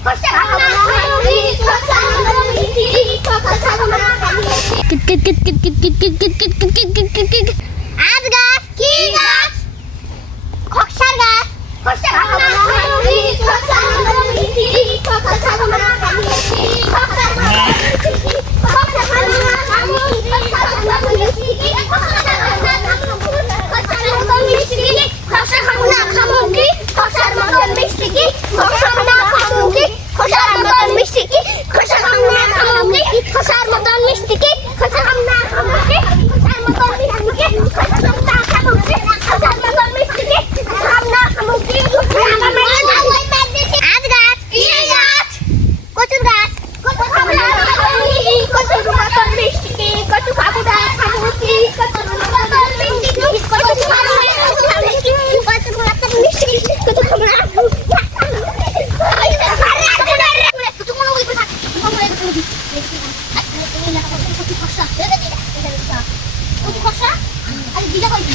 Kit কিট কিট কিট কিট কিট কিট কিট কিট কিট কিট কিট কিট কিট আজ গাছ কি গাছ খকসার গাছ খকসা খাব না খাবি খকসা খাব মিষ্টি খকসা খাব না খাবি খকসা খাব মিষ্টি খকসা খাব না খাবি খকসা খাব মিষ্টি খকসা খাব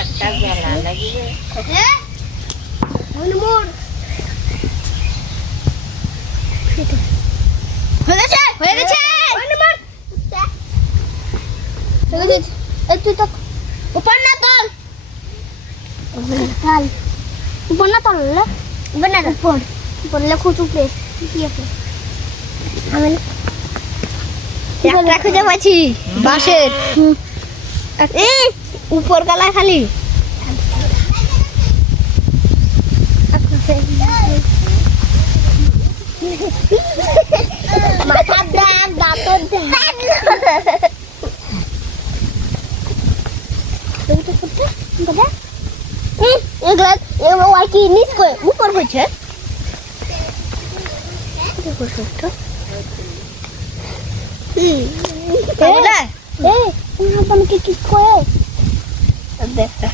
একটা জ্বালা লাগবে। হয়ে গেছে হয়ে গেছে তুই তো উপর না তল উপর না তল উপর না উপর উপর লেখো চুপড়ে কি আছে? আমি একটা খুঁজে পাচ্ছি। বাঁশের। এ উপর গালা খালি। মাথার দাগ দাঁতর দাগ। এটা করতে দাদা হুম এগুলা এগুলো আর কি নিচ করে উপর হয়েছে। আমাকে কি করে? দেখটা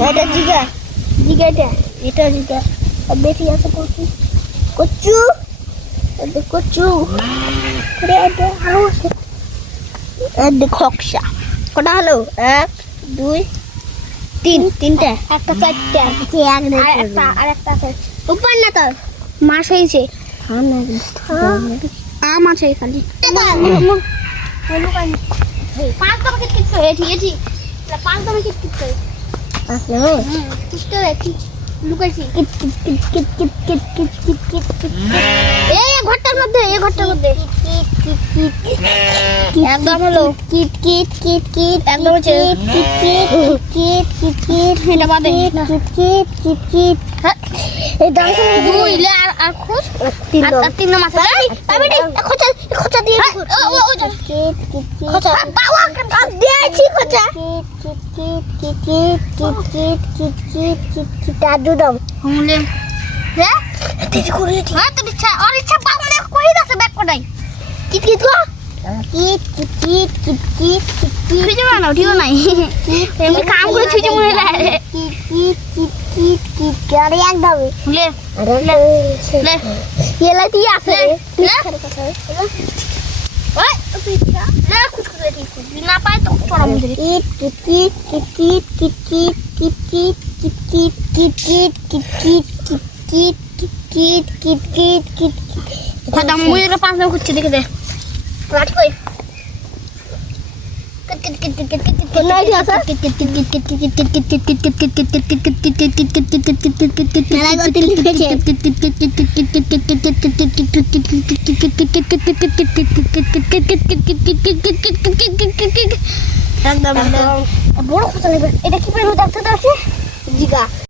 এটা কটা হলো? এক দুই তিন। তিনটা? একটা চারটা। আর একটা আর একটা আছে। উপর না তো। মাছ হয়েছে আম আছে খালি। পাঁচ দমে কিট কিট করে ঠিক আছে পাঁচ দমে কিট কিট করে আছে ঠিক লুকাইছি কিট কিট কিট কিট কিট কিট কিট কিট কিট এই ঘরটার মধ্যে এই ঘরটার মধ্যে কিট কিট কিট একদম হলো কিট কিট কিট কিট একদম হচ্ছে কিট কিট কিট কিট কিট এটা বাদে কিট কিট কিট কিট এই দাঁড়া দুই লে আর আর খোঁজ তিন আর তিন নাম আছে আমি খোঁচা খোঁচা দিয়ে ও ও কিট কিট কিট খোঁচা বাবা কাট দিয়েছি খোঁচা কিট কিট কিট কিট কিট কিট কিট কিট কিট কিট দাদু দাও হুমলে হ্যাঁ তেজ করে দি হ্যাঁ তোর ইচ্ছা আর ইচ্ছা বাবা কই আছে ব্যাক কোটাই কিট কিট গো কিট কিট কিট কিট কিট কিট কিট খুঁজে বানাও ঠিক নাই এমনি কাম করে খুঁজে মনে লাগে কিট কিট কিট কিট কিট করে একদম লে লে লে এলা কি আছে লে ওই পিছা লে খুশ করে দি না পায় তো পড়া মধ্যে কিট কিট কিট কিট কিট কিট কিট কিট কিট কিট কিট কিট কিট কিট কিট কিট কিট কিট মুই পাঁচ দাম খুঁজছি দেখে দে রাট কই বড় ফসল এটা কি পরিমাণ দেখতে আছে জিগা